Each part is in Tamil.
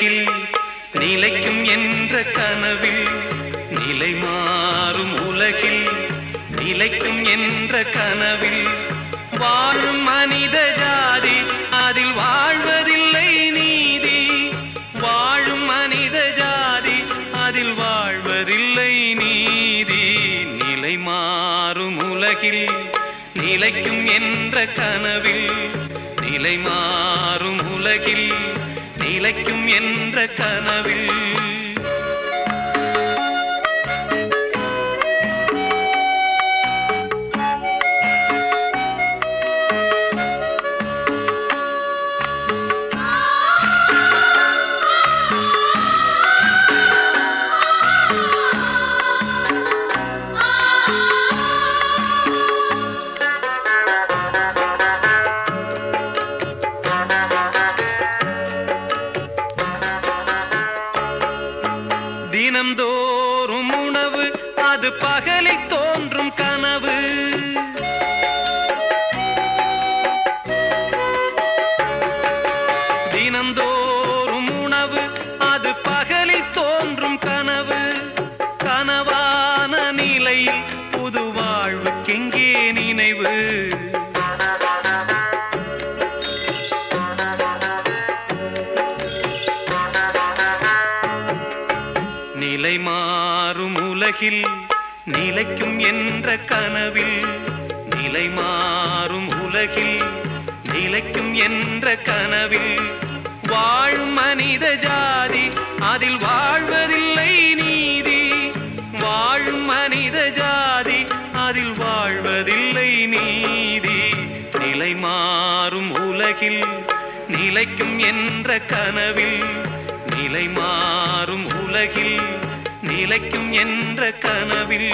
வாழ்வில் நிலைக்கும் என்ற கனவில் நிலை மாறும் உலகில் நிலைக்கும் என்ற கனவில். வாழும் மனித ஜாதி அதில் வாழ்வதில்லை நீதி. வாழும் மனித ஜாதி அதில் வாழ்வதில்லை நீதி. நிலை மாறும் உலகில் நிலைக்கும் என்ற கனவில் நிலை மாறும் உலகில் நிலைக்கும் என்ற கனவில் பகலில் தோன்றும் கனவு. தினந்தோறும் உணவு அது பகலில் தோன்றும் கனவு. கனவான நிலையில் புது வாழ்வுக்கெங்கே நினைவு. நிலை மாறும் உலகில் நிலைக்கும் என்ற கனவில் நிலை மாறும் உலகில் நிலைக்கும் என்ற கனவில் வாழும் மனித ஜாதி அதில் வாழ்வதில்லை நீதி. வாழும் மனித ஜாதி அதில் வாழ்வதில்லை நீதி. நிலை மாறும் உலகில் நிலைக்கும் என்ற கனவில் நிலை மாறும் உலகில் நிலைக்கும் என்ற கனவில்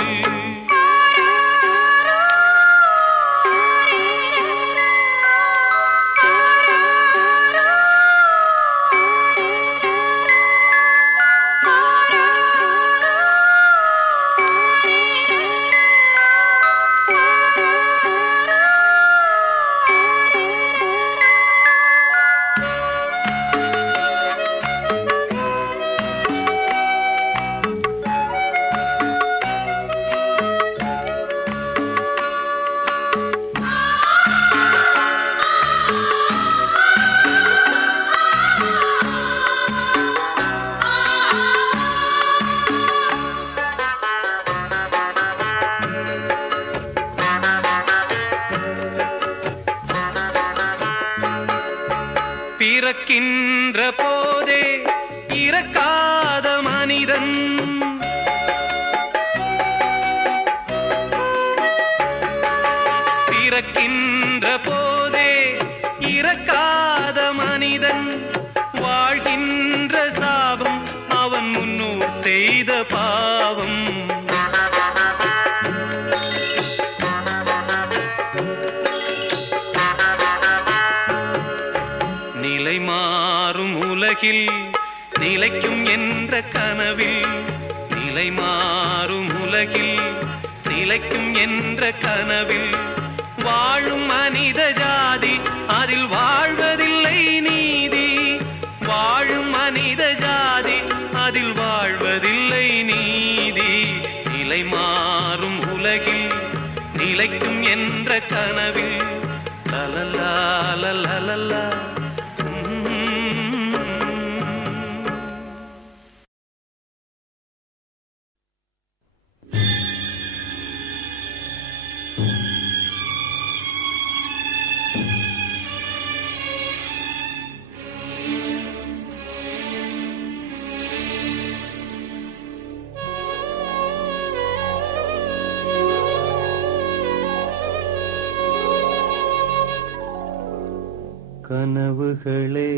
போதே இறக்காத மனிதன். பிறக்கின்ற போதே இறக்காத மனிதன். வாழ்கின்ற சாபம் அவன் முன்னூர் செய்த பாவம். என்ற கனவில் நிலை மாறும் உலகில் நிலைக்கும் என்ற கனவில் வாழும் மனித கனவுகளே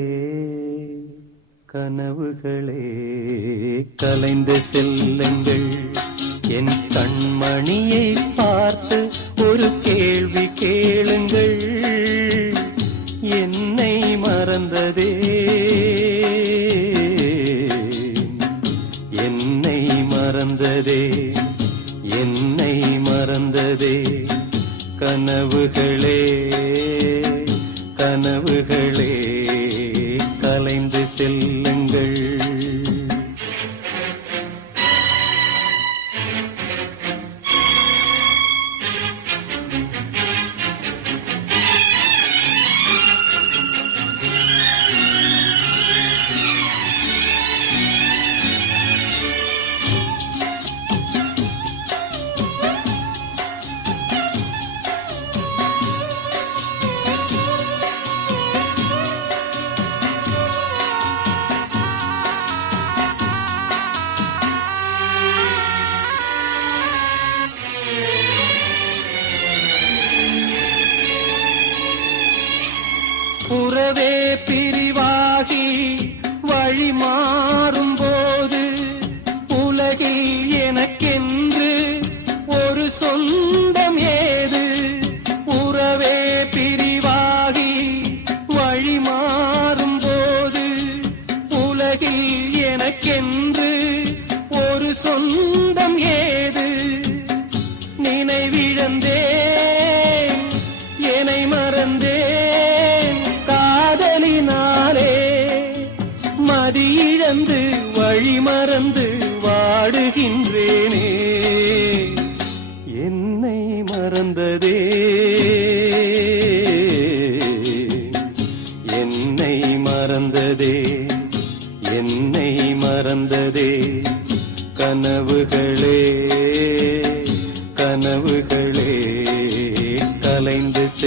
கனவுகளே கலைந்து செல்லுங்கள் என் கண்மணியை பார்த்து ஒரு கேள்வி கேளுங்கள்.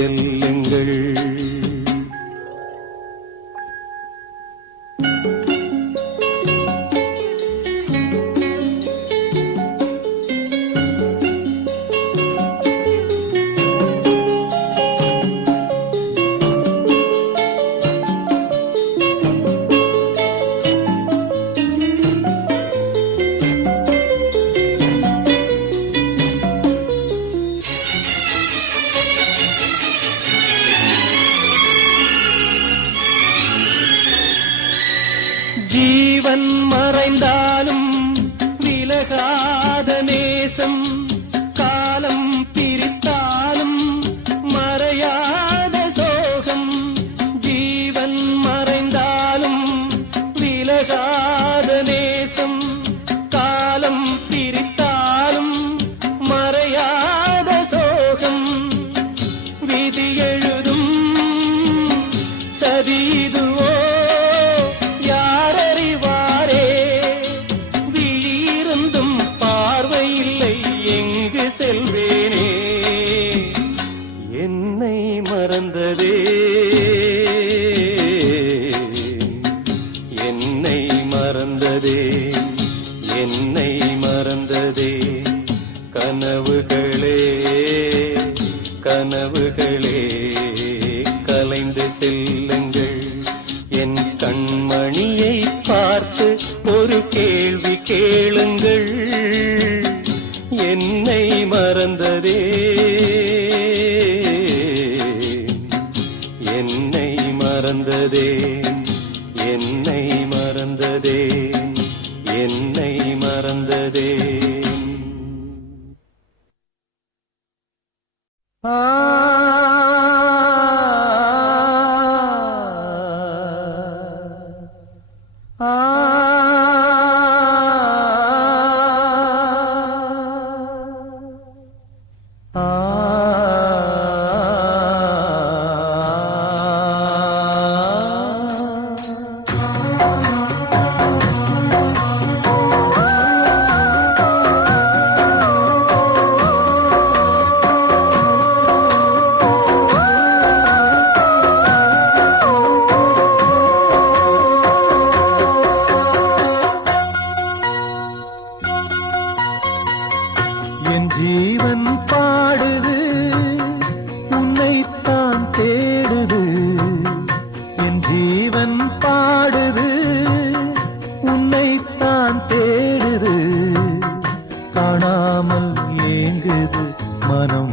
del का மனம்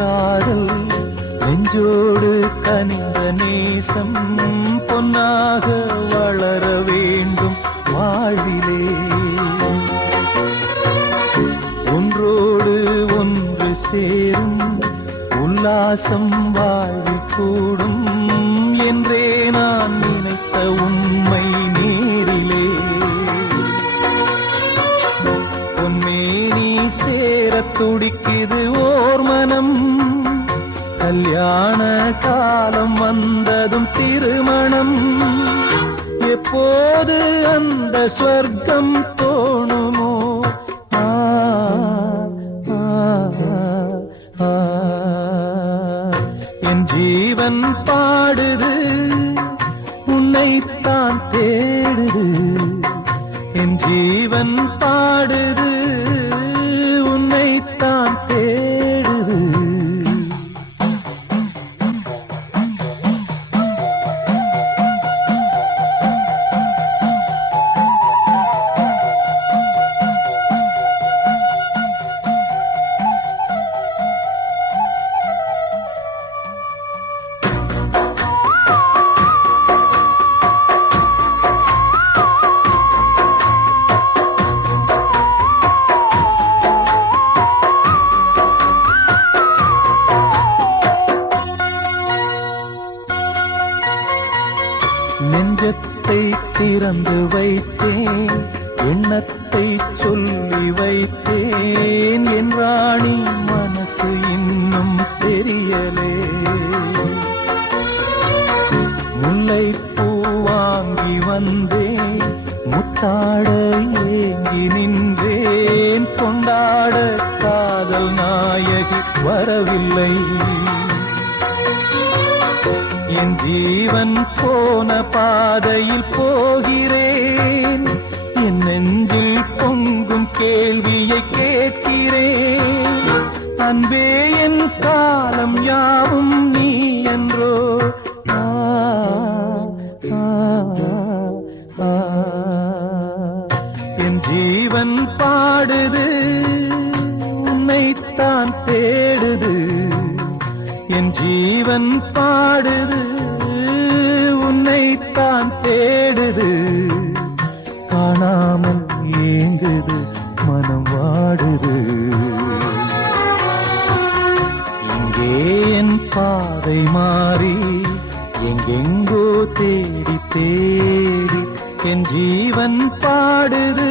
சாரல் நெஞ்சோடு கனிந்த நேசம் பொன்னாக வளர வேண்டும் வாழ்விலே. ஒன்றோடு ஒன்று சேரும் உல்லாசம் அந்த ஸ்வர்க்கம் தோணுமோ என் ஜீவன் பாடுது உன்னைத்தான் தேடுது. என் ஜீவன் பாடுது முயலே முல்லை பூ வாங்கி வந்தேன் முத்தாட ஏங்கி நின்றேன் கொண்டாட காதல் நாயகி வரவில்லை? என் ஜீவன் போன தான் தேடுது. காணாமல் ஏங்குது மனம் வாடுது. இங்கே என் பாதை மாறி எங்கெங்கோ தேடி தேடி என் ஜீவன் பாடுது.